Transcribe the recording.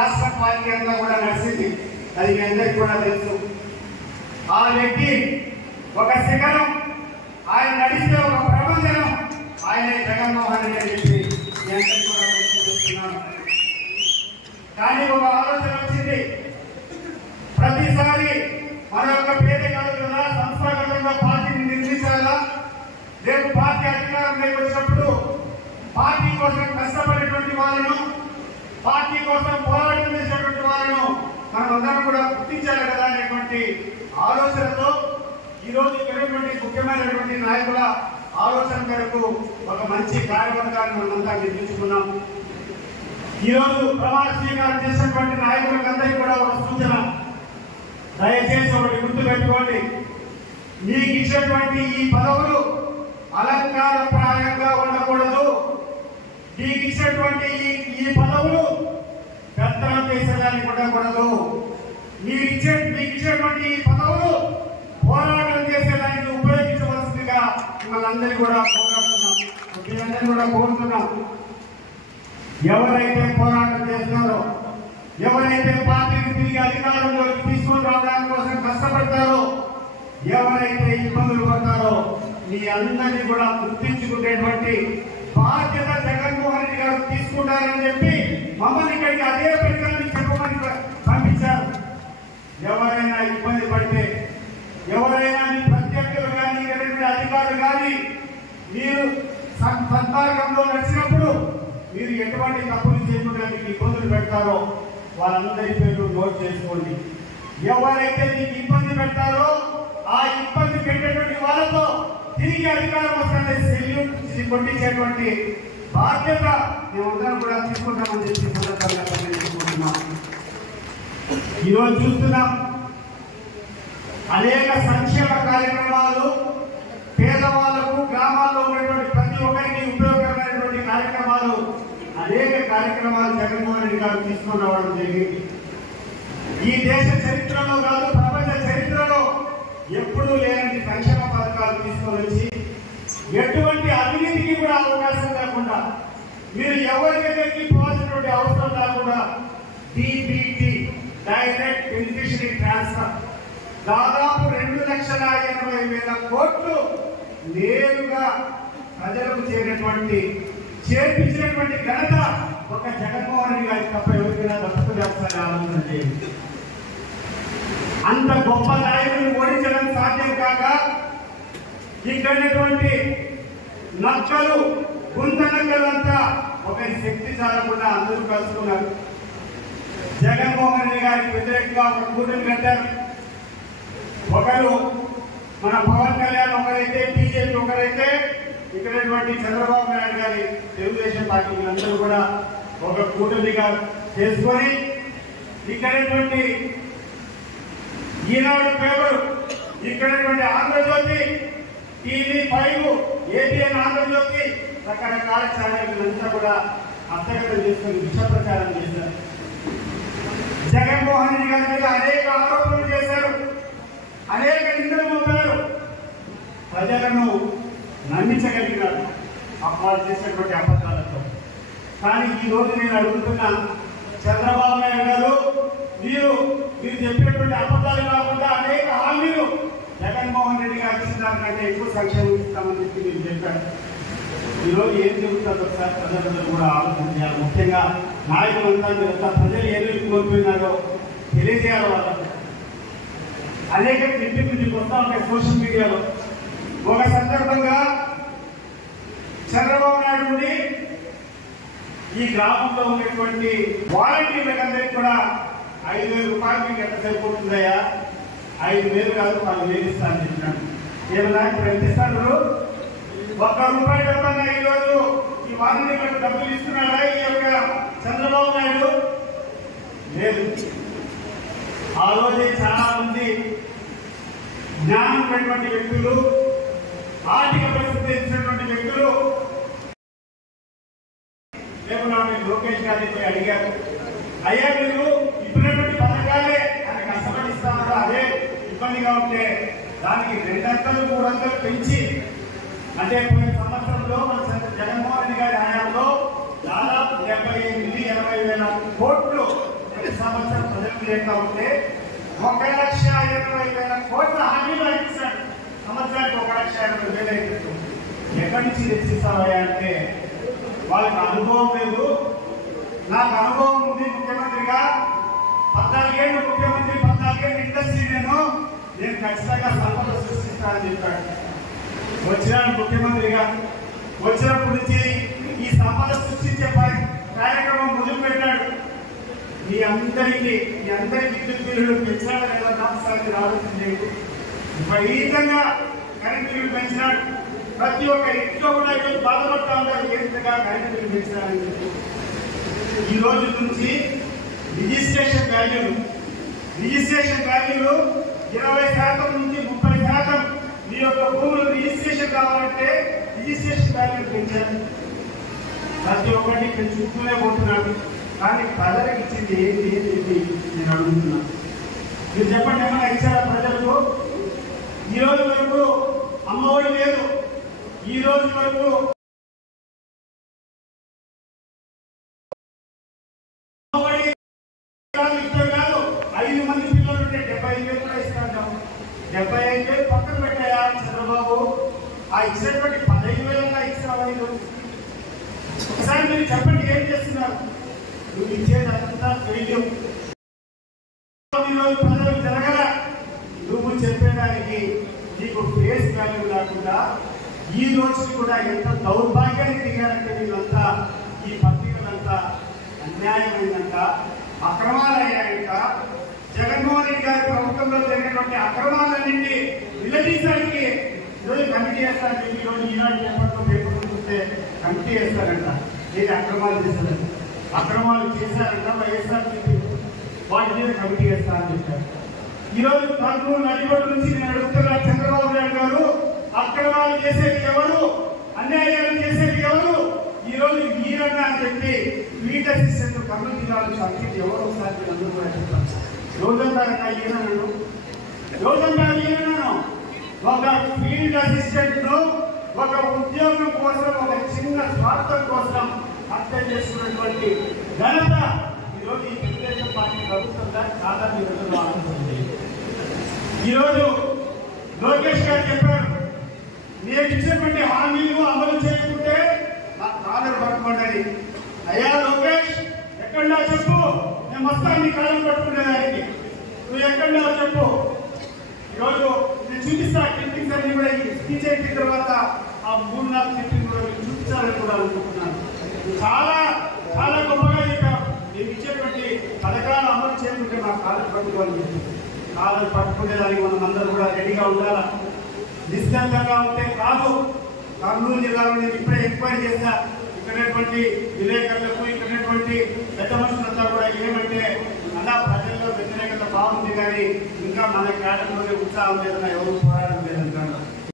రాష్ట్ర పార్టీ అంతా కూడా నడిచింది. అది మీ అందరికీ కూడా తెలుసు. ఆ వ్యక్తి ఒక శిఖరం, ఆయన నడిస్తే ఒక ప్రపంచం, ఆయన జగన్మోహన్ రెడ్డి అని చెప్పి మీ అందరికీ కూడా గుర్తుపెట్టుకున్నాను. కానీ ఒక ఆలోచన వచ్చింది. ప్రతిసారి మన యొక్క పేద కాలంలో సంస్థాగతంగా పార్టీని నిర్మించాలా, రేపు పార్టీ అధికారంలోకి వచ్చినప్పుడు పార్టీ కోసం కష్టపడేటువంటి వాళ్ళను, పార్టీ కోసం పోరాటం చేసేటువంటి వాళ్ళను మనం అందరం కూడా గుర్తించాలి కదా అనేటువంటి ఆలోచనతో ఈరోజు ఇక్కడ ముఖ్యమైనటువంటి నాయకుల ఆలోచన మేరకు ఒక మంచి కార్యవర్గాన్ని మనమంతా నిర్మించుకున్నాం. ఈరోజు ప్రమాణ స్వీకారం చేసినటువంటి నాయకులకందరికీ కూడా ఒక సూచన, దయచేసి ఒకటి గుర్తు పెట్టుకోండి. మీకు ఇచ్చినటువంటి ఈ పదవులు అలంకారప్రాయంగా ఉండకూడదు. మీకు ఇచ్చినటువంటి ఈ పదవులు పెత్తనం చేసేదానికి ఉండకూడదు. మీకు ఇచ్చినటువంటి ఈ పదవులు పోరాటం చేసేదానికి ఉపయోగించవలసిందిగా మిమ్మల్ని అందరినీ కూడా కోరుతున్నాం. ఎవరైతే పోరాటం చేస్తారో, ఎవరైతే పార్టీని తిరిగి అధికారంలోకి తీసుకొని రావడానికి కోసం కష్టపడతారో, ఎవరైతే ఇబ్బందులు పడతారో మీ అందరినీ కూడా గుర్తించుకునేటువంటి బాధ్యత జగన్మోహన్ రెడ్డి గారు తీసుకుంటారని చెప్పి మమ్మల్ని ఇక్కడికి అదే ప్రజల్ని చెప్పమని పంపించారు. ఎవరైనా ఇబ్బంది పడితే, ఎవరైనా మీ ప్రత్యర్థులు కానీ అధికారులు కానీ మీరు సంతానంలో నడిచినప్పుడు మీరు ఎటువంటి తప్పులు చేయకుండా మీకు ఇబ్బందులు పెడతారో వాళ్ళందరి పేర్లు నోట్ చేసుకోండి. ఎవరైతే మీకు ఇబ్బంది పెడతారో ఆ ఇబ్బంది పెట్టేటువంటి వాళ్ళతో తిరిగి అధికారం వస్తే సెల్యూట్ కొట్టించేటువంటి బాధ్యత మేమందరం కూడా తీసుకుంటామని చెప్పి సందర్భంగా తీసుకుంటున్నాం. ఈరోజు చూస్తున్నాం అనేక సంక్షేమ కార్యక్రమాలు, పేదవాళ్లకు గ్రామాల్లో ఉన్నటువంటి ప్రతి ఒక్కరికి ఉపయోగకరమైనటువంటి కార్యక్రమాలు, అనేక కార్యక్రమాలు జగన్మోహన్ రెడ్డి గారు తీసుకొని రావడం జరిగింది. ఈ దేశ చరిత్రలో కాదు, ప్రపంచ చరిత్రలో ఎప్పుడూ లేని సంక్షేమ పథకాలు తీసుకొని వచ్చి ఎటువంటి అవినీతికి కూడా అవకాశం లేకుండా, మీరు ఎవరి దగ్గరికి పోవాల్సినటువంటి అవసరం లేకుండా డిబిటి, డైరెక్ట్ బెనిఫిషరీ ట్రాన్స్ఫర్, దాదాపు 2,80,000 కోట్లు నేరుగా ప్రజలకు చేర్పించినటువంటి ఘనత ఒక జగన్మోహన్ రెడ్డి గారికి తప్ప ఎవరికైనా దక్కుతుంది. ఒకసారి ఆలోచన చేయండి. అంత గొప్ప నాయకులను ఓడించడం సాధ్యం కాక ఇక్కడటువంటి నక్కలు, గుంతనక్కలంతా ఒకరి శక్తి చాలకుండా అందరూ కలుసుకున్నారు. జగన్మోహన్ రెడ్డి గారికి వ్యతిరేకంగా ఒక కూటమి కట్టారు. ఒకరు మన పవన్ కళ్యాణ్, ఒకరైతే బీజేపీ, ఒకరైతే ఇక్కడటువంటి చంద్రబాబు నాయుడు గారి తెలుగుదేశం పార్టీ అందరూ కూడా ఒక కూటమిగా చేసుకొని ఇక్కడటువంటి ఈనాడు పేపర్, ఇక్కడటువంటి ఆంధ్రజ్యోతి, TV5, ABN ఆంధ్రజ్యోతి, రకరకాల ఛానళ్ళంతా కూడా హస్తగతం చేసుకుని విష ప్రచారం చేశారు. జగన్మోహన్ రెడ్డి గారి మీద అనేక ఆరోపణలు చేశారు, అనేక నిందలు మోపారు. ప్రజలను నమ్మించగలిగినారు వాళ్ళు చేసినటువంటి అబద్ధాలతో. కానీ ఈ రోజు నేను అడుగుతున్నా, చంద్రబాబు నాయుడు గారు, మీరు చెప్పినటువంటి అబద్ధాలు కాకుండా అనేక హామీలు జగన్మోహన్ రెడ్డి గారు ఇచ్చిన దానికంటే ఎక్కువ సంక్షేమం ఇస్తామని చెప్పి మీరు చెప్పారు. ఈరోజు ఏం జరుగుతుందో ఒకసారి ప్రజలందరూ కూడా ఆలోచన చేయాలి. ముఖ్యంగా నాయకులంతా ప్రజలు ఏమి కోల్పోయినారో తెలియజేయాలి వాళ్ళకు. అనేక క్లిప్పింగ్ మీకు వస్తూ ఉంటాయి సోషల్ మీడియాలో. ఒక సందర్భంగా చంద్రబాబు నాయుడు నుండి ఈ గ్రామంలో ఉన్నటువంటి వాలంటీర్లందరికీ కూడా 5,000 రూపాయలు మీకు ఎంత సరిపోతుందయ్యా, 5,000 కాదు 10,000 ఇస్తాను చెప్పినాడు. ఏమన్నా ఇప్పుడు ఎంత ఇస్తాను? ₹1 డబ్బన్నా ఈరోజు ఈ వాలంటీర్లకు డబ్బులు ఇస్తున్నాడా ఈ యొక్క చంద్రబాబు నాయుడు? లేదు. ఆ రోజే చాలా మంది జ్ఞానం ఉన్నటువంటి వ్యక్తులు, ఆర్థిక పరిస్థితి తెలిసినటువంటి వ్యక్తులు లోకేష్ గారిని అడిగారు, అయ్యా మీరు ఇప్పుడున్నటువంటి పథకాలే అని కష్టపడి ఇస్తామో అదే ఇబ్బందిగా ఉంటే దానికి 200, 300 పెంచి, అంటే పోయిన సంవత్సరంలో మన జగన్మోహన్ రెడ్డి గారి హయాంలో దాదాపు 78,000, 80,000 కోట్లు సంవత్సరం ప్రజలకు లేక ఉంటే 1,80,000 కోట్ల హామీలు అందిస్తాడు. సంవత్సరానికి 1,80,000 అవుతుంది. ఎక్కడి నుంచి తెచ్చిస్తావా అంటే వాళ్ళకి అనుభవం లేదు. నాకు అనుభవం ఉంది ముఖ్యమంత్రిగా, 14 ఏళ్ళు ముఖ్యమంత్రి, 14 ఏళ్ళు ఇండస్ట్రీ, నేను ఖచ్చితంగా సంపద సృష్టిస్తానని చెప్పాడు. వచ్చినాడు ముఖ్యమంత్రిగా, వచ్చినప్పటి నుంచి ఈ సంపద సృష్టించే కార్యక్రమం మొదలు పెట్టాడు. మీ అందరి విద్యుత్ బిల్లులు పెంచాడు లేదా రాష్ట్రానికి రావాల్సింది. విపరీతంగా కరెంట్ బిల్లు పెంచినాడు. ప్రతి ఒక్క ఇంట్లో కూడా ఈరోజు బాధపడతా ఉన్నారు, ఏ విధంగా కరెంట్ బిల్లు పెంచినారని చెప్పి. ఈ రోజు నుంచి రిజిస్ట్రేషన్ వాల్యూలు 20% నుంచి 30% మీ యొక్క భూములు రిజిస్ట్రేషన్ కావాలంటే రిజిస్ట్రేషన్ వాల్యూ పెంచారు. ప్రతి ఒక్కటి పెంచుకుంటూనే పోతున్నాడు. కానీ ప్రజలకు ఇచ్చింది ఏంటి నేను అడుగుతున్నాను. మీరు చెప్పండి, ఏమైనా ఇచ్చారా ప్రజలకు? ఈ రోజు వరకు అమ్మఒడి లేదు. ఈ రోజు వరకు కాదు 5 మంది పిల్లలు ఉంటే 75,000 కూడా ఇస్తాను. 75,000 పక్కన పెట్టాయా చంద్రబాబు? ఆ ఇచ్చినటువంటి 15,000 ఇచ్చినావా? ఒకసారి మీరు చెప్పండి, ఏం చేస్తున్నారు? నువ్వు ఇచ్చేదంతా తెలియదు. ఈరోజు ప్రజలకు జరగల. నువ్వు చెప్పేదానికి నీకు ఫేస్ వాల్యూ లేకుండా ఈ రోజు కూడా ఎంత దౌర్భాగ్యానికి దిగారంటే వీళ్ళంతా, ఈ పత్రికలంతా అన్యాయమైందంట, అక్రమాలయ్యాయంట. జగన్మోహన్ రెడ్డి గారి ప్రభుత్వంలో జరిగినటువంటి అక్రమాలన్నింటి నిలదీయడానికి ఈరోజు కమిటీ వేస్తారంటే, ఈరోజు ఈనాడు పేపర్లు చూస్తే కమిటీ వేస్తారంట. ఏది అక్రమాలు చేశారంట, అక్రమాలు చేశారంట వైఎస్ఆర్సీపీ, వాటి మీద కమిటీ వేస్తారని చెప్పారు. ఈరోజు కర్నూలు నడిబొడ్డు నుంచి నేను అడుగుతున్నా, చంద్రబాబు నాయుడు గారు అక్రమాలు చేసేది ఎవరు, అన్యాయాలు చేసేది ఎవరు? ఈ రోజు మీరన్నా అని చెప్పి ఫీల్డ్ అసిస్టెంట్ కర్నూలు జిల్లాలో సబ్జెక్ట్ ఎవరు ఒకసారి అందరూ కూడా చెప్తారు. రోజంతా ఈయనను ఒక ఫీల్డ్ అసిస్టెంట్ ను ఒక ఉద్యోగం కోసం, ఒక చిన్న స్వార్థం కోసం హత్య చేసుకున్నటువంటి ఘనత ఈరోజు ఈ తెలుగుదేశం పార్టీ ప్రభుత్వంగా చాలా నిరంతరం ఆలోచించింది. ఈరోజు లోకేష్ గారు చెప్పారు, నేను ఇచ్చినటువంటి హామీలు అమలు చేయకుంటే నాకు కాలం పట్టుకోండి. అయ్యా లోకేష్, ఎక్కడా చెప్పు, నేను మొత్తాన్ని కాలం పట్టుకునేదానికి. నువ్వు ఎక్కడా చెప్పు. ఈరోజు నేను చూపిస్తా క్లిప్పింగ్స్ అన్ని కూడా స్పీచ్ అయిన తర్వాత ఆ 3-4 క్లిప్పింగ్ కూడా చూపించాలని కూడా అనుకుంటున్నాను. చాలా చాలా గొప్పగా చెప్పావు. నేను ఇచ్చేటువంటి పథకాలు అమలు చేయకుంటే మా కాలం పట్టుకోవాలి. కాలం పట్టుకునేదానికి మనం అందరూ కూడా రెడీగా ఉండాలా. నిశ్చితంగా ఉంటే కాదు. కర్నూలు జిల్లాలో నేను ఇప్పుడే ఎంక్వైరీ చేశా. ఇక్కడటువంటి విలేకరులకు, ఇక్కడటువంటి పెద్ద మనుషులంతా కూడా ఏమంటే, అలా ప్రజల్లో వ్యతిరేకత బాగుంది కానీ ఇంకా మన కేటగిరీలో ఉత్సాహం లేదన్నా ఎవరు పోరాడారు.